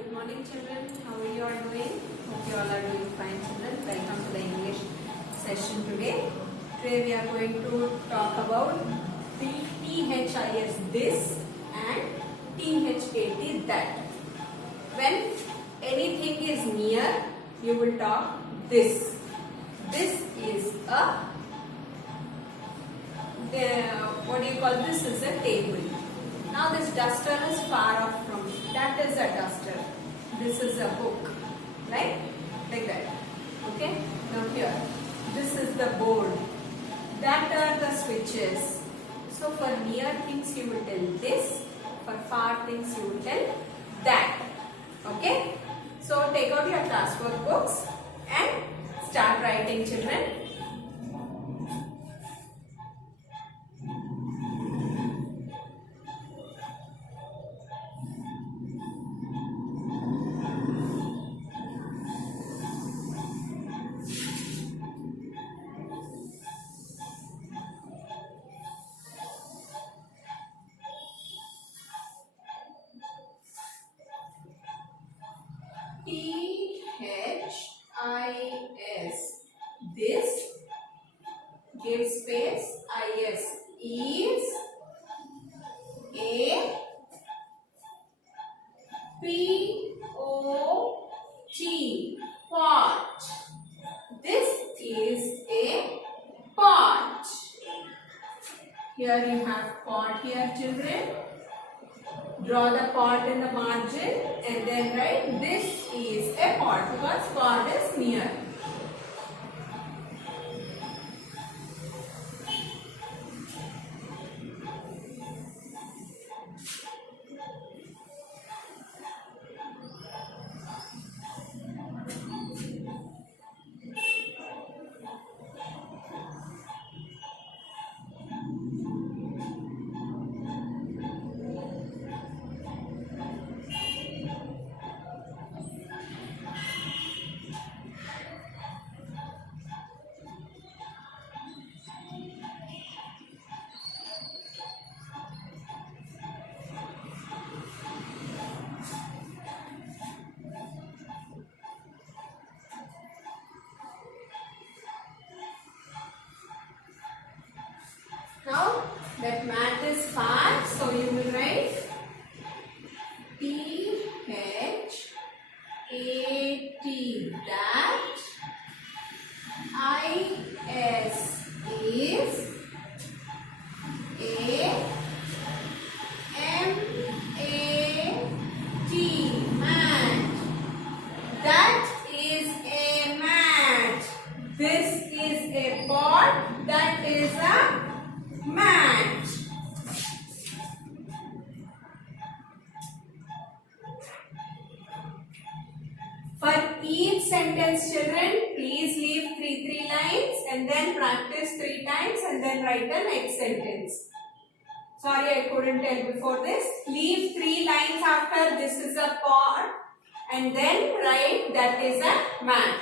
Good morning, children. How are you all doing? Hope you all are doing fine, children. Welcome to the English session today. Today we are going to talk about the THIS this and THAT that. When anything is near, you will talk this. This is a what do you call this? Is a table. Now this duster is far off from me. That is a duster. This is a book, right? Like that. Okay. Now here, this is the board. That are the switches. So for near things you will tell this. For far things you will tell that. Okay. So take out your classwork books and start writing, children. THIS. This. Give space. IS. Is. A. P-O-T. Pot. This is a pot. Here you have pot here, children. Draw the pot in the margin and then write this is a pot because pot is near. Now that mat is far, so you will write THAT that. IS is a MAT mat. That is a mat. This is a pot. That is a mat. For each sentence, children, please leave three lines and then practice 3 times and then write the next sentence. Sorry, I couldn't tell before this. Leave 3 lines after this is a pot and then write that is a mat.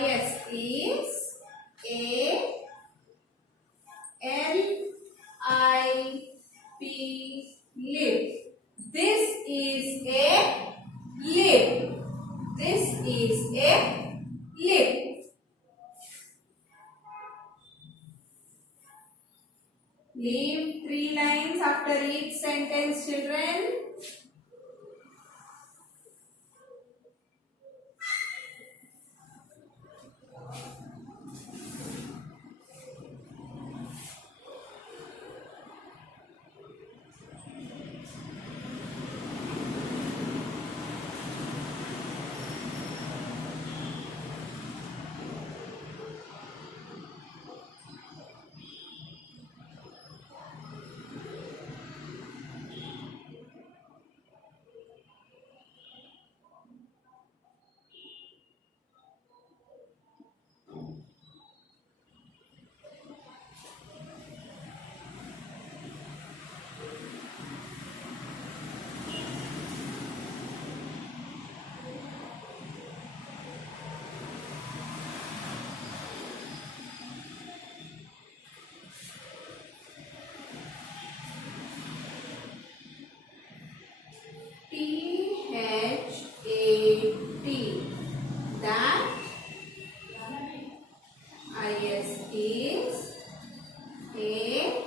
THIS is a LIP lip. This is a lip. This is a lip. Leave 3 lines after each sentence, children. T-H-A-T. That. I-S is A-H-E-N.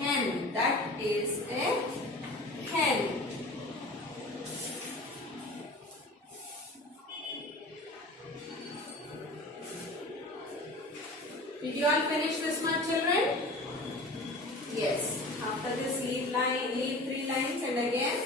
Hen. That is a hen. Did you all finish this one, children? Yes. After this, leave 3 lines and again.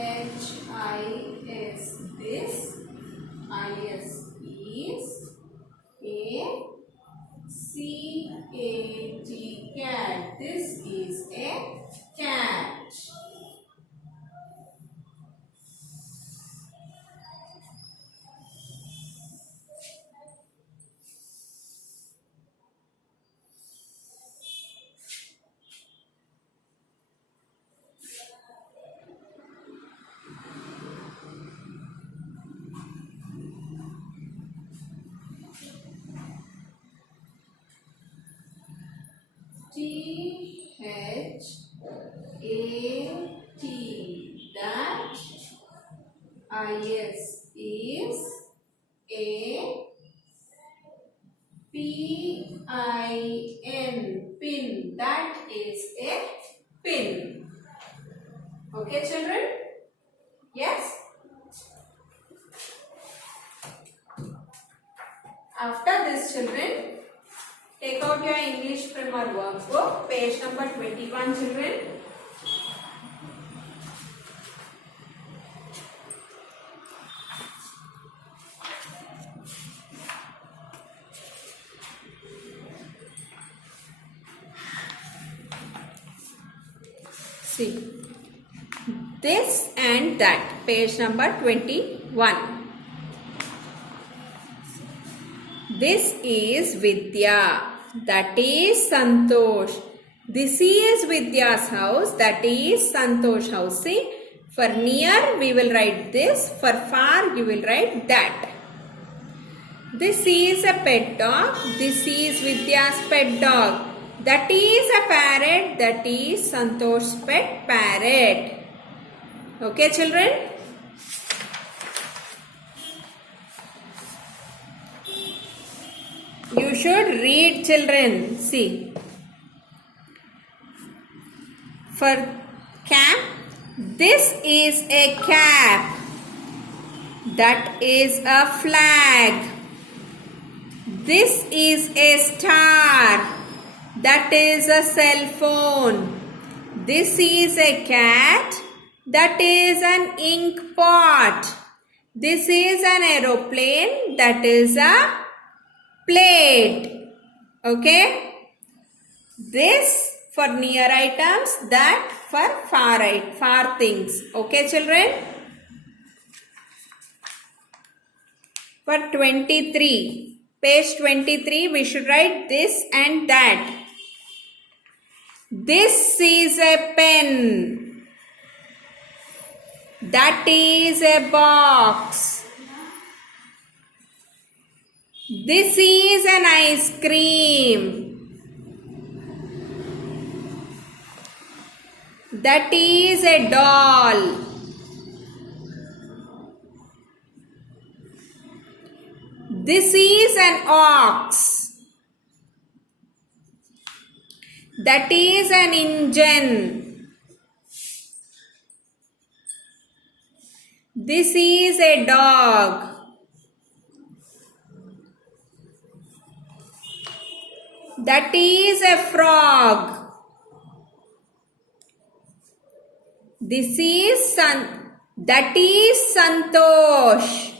H-I-S. This. I-S is A-C-A-T. Cat. This is a cat. T-H-A-T. That. I-S is A-P-I-N. Pin. That is a pin. Okay, children? Yes? After this, children, take out your English Primer workbook, page number 21, children. See, this and that, page number 21. This is Vidya, that is Santosh. This is Vidya's house, that is Santosh house. See, for near we will write this, for far you will write that. This is a pet dog, this is Vidya's pet dog. That is a parrot, that is Santosh's pet parrot. Okay, children? You should read, children. See. For cap, this is a cap. That is a flag. This is a star. That is a cell phone. This is a cat. That is an ink pot. This is an aeroplane. That is a plate. Okay? This for near items, that for far things. Okay, children? For 23, page 23, we should write this and that. This is a pen. That is a box. This is an ice cream. That is a doll. This is an ox. That is an engine. This is a dog. That is a frog. That is Santosh.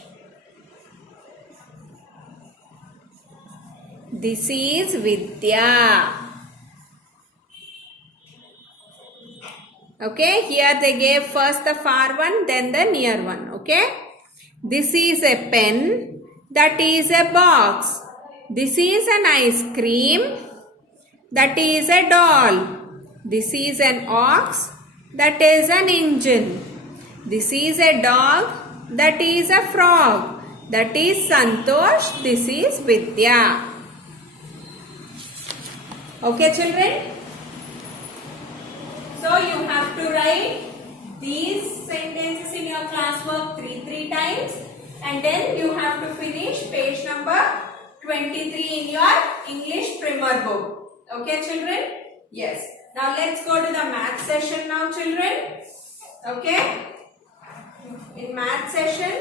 This is Vidya. Okay, here they gave first the far one, then the near one. Okay, this is a pen. That is a box. This is an ice cream. That is a doll. This is an ox. That is an engine. This is a dog. That is a frog. That is Santosh. This is Vidya. Okay, children? So you have to write these sentences in your classwork three times, and then you have to finish page number 23 in your English primer book. Okay, children? Yes. Now let's go to the math session now, children. Okay? In math session,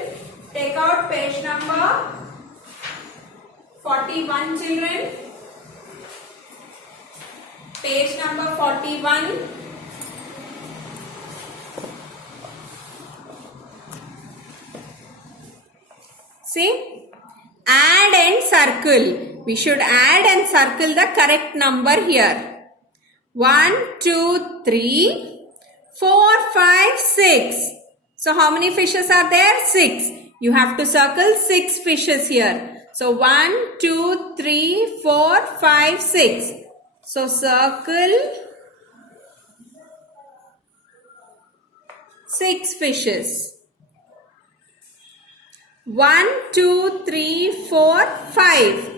take out page number 41, children. Page number 41. See? Add and circle. We should add and circle the correct number here. 1, 2, 3, 4, 5, 6. So how many fishes are there? 6. You have to circle 6 fishes here. So 1, 2, 3, 4, 5, 6. So circle 6 fishes. 1, 2, 3, 4, 5.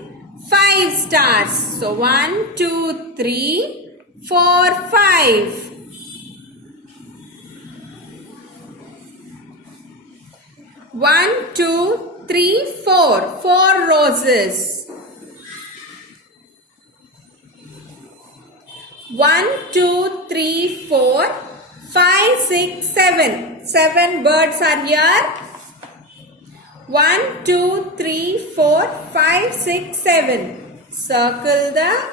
5 stars. So 1, 2, 3, 4, 5. 1, 2, 3, 4. 4 roses. 1, 2, 3, 4, 5, 6, 7. 7 birds are here. 1, 2, 3, 4, 5, 6, 7. Circle the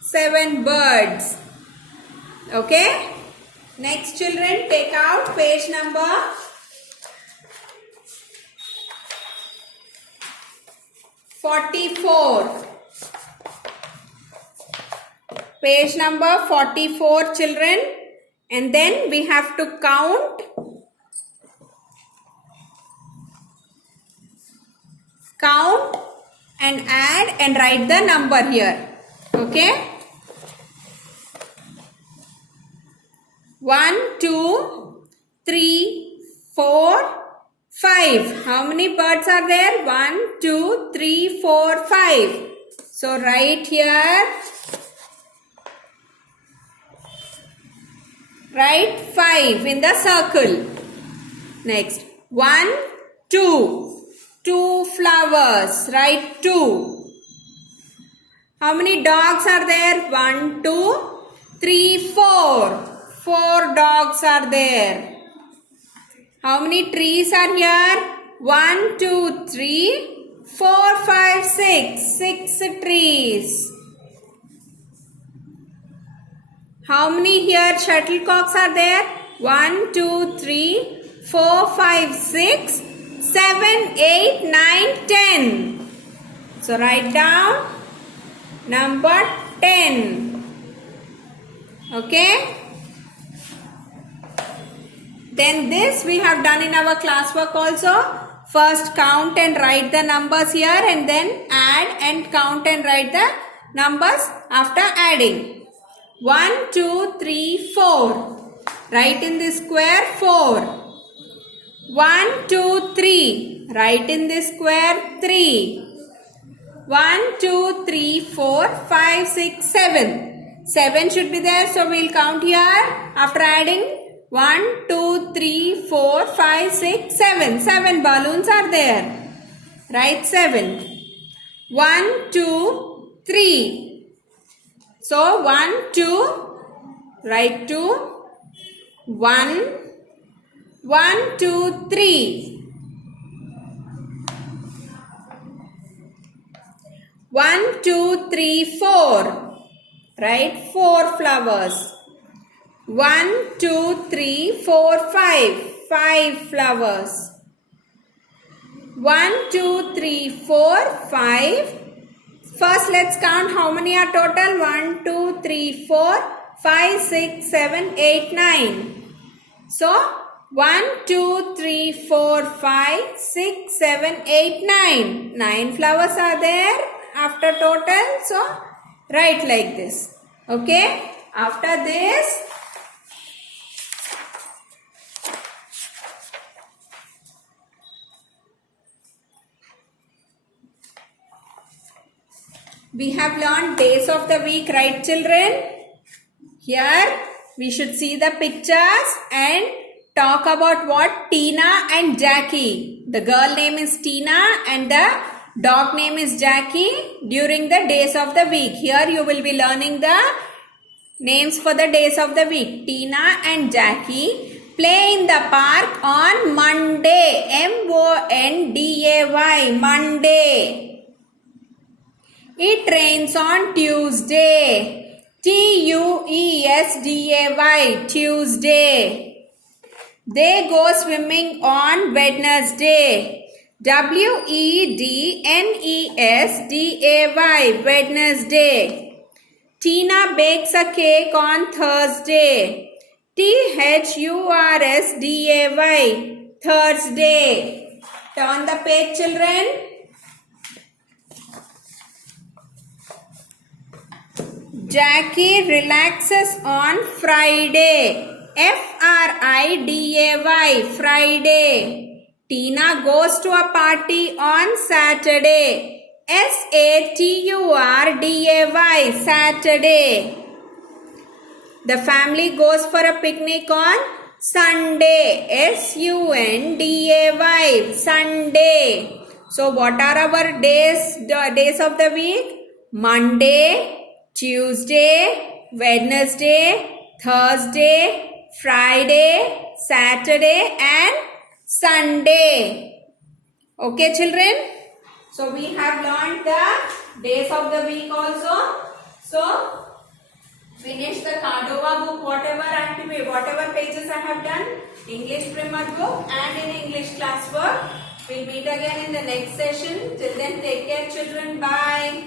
7 birds. Okay? Next, children, take out page number 44. Page number 44, children. And then we have to count and add and write the number here. Okay? 1, 2, 3, 4, 5. How many birds are there? 1, 2, 3, 4, 5. So write here. Write 5 in the circle. Next. 1, 2. 2 flowers. Write 2. How many dogs are there? 1, 2, 3, 4. 4 dogs are there. How many trees are here? 1, 2, 3, 4, 5, 6. 6 trees. How many here shuttlecocks are there? 1, 2, 3, 4, 5, 6, 7, 8, 9, 10. So write down number 10. Okay? Then this we have done in our classwork also. First count and write the numbers here, and then add and count and write the numbers after adding. 1, 2, 3, 4. Write in the square 4. 1, 2, 3. Write in this square 3. 1, 2, 3, 4, 5, 6, 7. 7 should be there, so we'll count here after adding 1, 2, 3, 4, 5, 6, 7. 7 balloons are there. Write 7. 1, 2, 3. So 1, 2, write 2. 1, 1, 2, 3. 1, 2, 3, 4. Write 4 flowers. 1, 2, 3, 4, 5. 5 flowers. 1, 2, 3, 4, 5. First let's count how many are total. 1, 2, 3, 4, 5, 6, 7, 8, 9. So 1, 2, 3, 4, 5, 6, 7, 8, 9. 9 flowers are there after total. So write like this. Okay. After this, we have learned days of the week, right children? Here we should see the pictures and talk about what Tina and Jackie. The girl name is Tina and the dog name is Jackie during the days of the week. Here you will be learning the names for the days of the week. Tina and Jackie play in the park on Monday. M-O-N-D-A-Y. Monday. It rains on Tuesday. Tuesday. Tuesday. They go swimming on Wednesday. Wednesday. Wednesday. Tina bakes a cake on Thursday. Thursday. Thursday. Turn the page, children. Jackie relaxes on Friday. Friday. Friday. Tina goes to a party on Saturday. Saturday. Saturday. The family goes for a picnic on Sunday. Sunday. Sunday. So what are our days of the week? Monday, Tuesday, Wednesday, Thursday, Friday, Saturday and Sunday. Okay children? So we have learned the days of the week also. So finish the Cordova book, whatever pages I have done, English Primer book and in English classwork. We'll meet again in the next session. Till then, take care children. Bye.